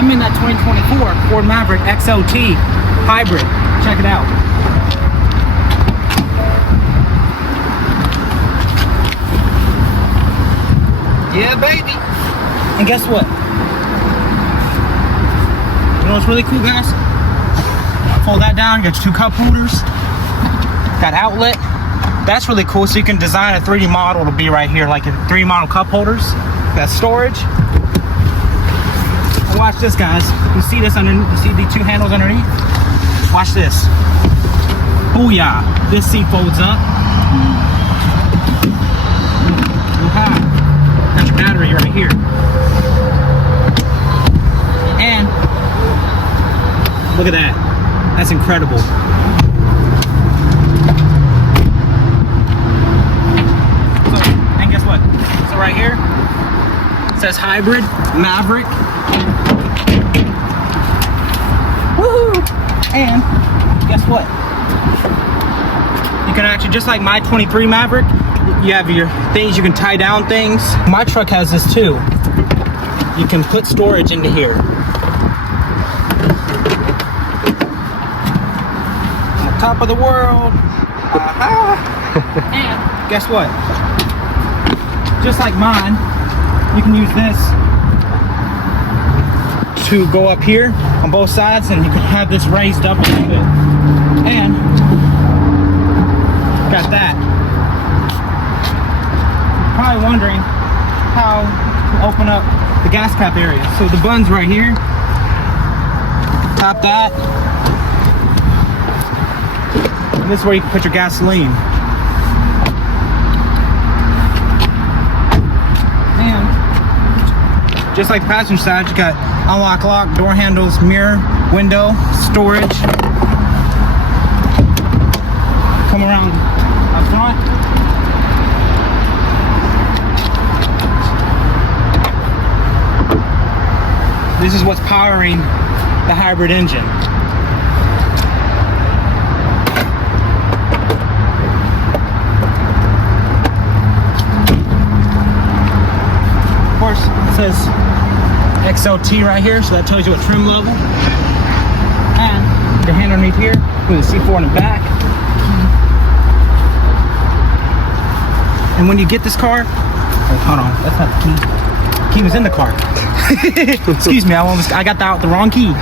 I'm in that 2024 Ford Maverick XLT hybrid. Check it out. Yeah, baby. And guess what? You know what's really cool, guys? Fold that down, you got your 2 cup holders. Got outlet. That's really cool, so you can design a 3D model to be right here, like a 3D model cup holders. Got storage. And watch this, guys. You see this underneath? You see the 2 handles underneath? Watch this. Booyah. This seat folds up. Okay. Got your battery right here. And look at that. That's incredible. And guess what? So right here, it says hybrid, Maverick. Woohoo! And guess what? You can actually, just like my 23 Maverick, you have your things, you can tie down things. My truck has this too. You can put storage into here. On the top of the world. And guess what? Just like mine, you can use this to go up here on both sides, and you can have this raised up a little bit. And got that. Probably wondering how to open up the gas cap area. So the bun's right here. Tap that. And this is where you can put your gasoline. And just like the passenger side, you got unlock, lock, door handles, mirror, window, storage. Come around up front. This is what's powering the hybrid engine. Of course, it says XLT right here, so that tells you what trim level. And the hand underneath here with a C4 in the back. And when you get this car, oh, hold on, that's not the key. Key was in the car. Excuse me, I got the wrong key.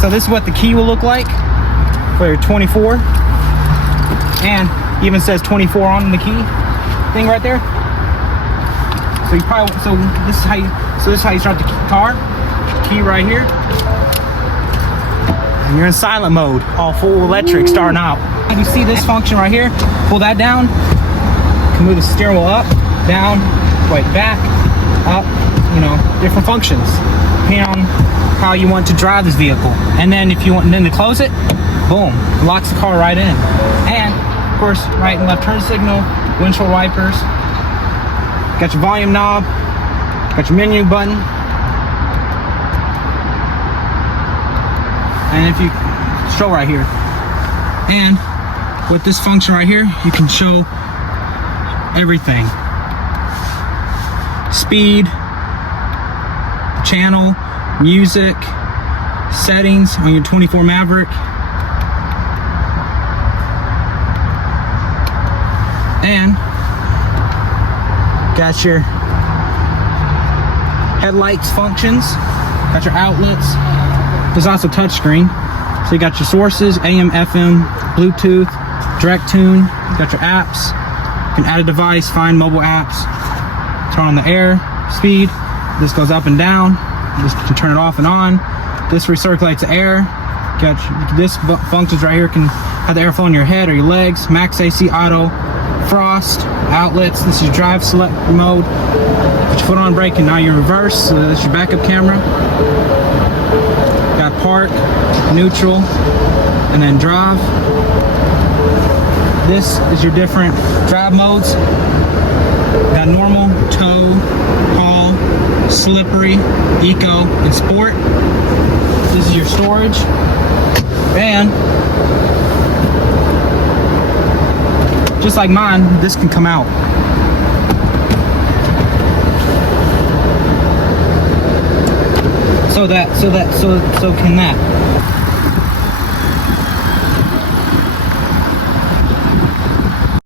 So this is what the key will look like for your 24. And even says 24 on the key thing right there. So you probably, this is how you start the car. Key right here. And you're in silent mode, all full electric starting out. And you see this function right here? Pull that down. You can move the steering wheel up, down, right, back, up. You know, different functions depending on how you want to drive this vehicle. And then if you want then to close it, boom, locks the car right in. And of course, right and left turn signal, windshield wipers, got your volume knob, got your menu button. And if you show right here, and with this function right here, you can show everything: speed, channel, music, settings on your 24 Maverick. And got your headlights functions, got your outlets. There's also touchscreen. So you got your sources, AM, FM, Bluetooth, direct tune, you got your apps. You can add a device, find mobile apps, turn on the air, speed. This goes up and down. This can turn it off and on. This recirculates the air. Got this functions right here, can have the airflow in your head or your legs. Max AC, auto, frost, outlets. This is your drive select mode. Put your foot on brake and now you're reverse. So this is your backup camera. Got park, neutral, and then drive. This is your different drive modes. Got normal, tow, haul, slippery, eco, and sport. This is your storage. And just like mine, this can come out. So can that.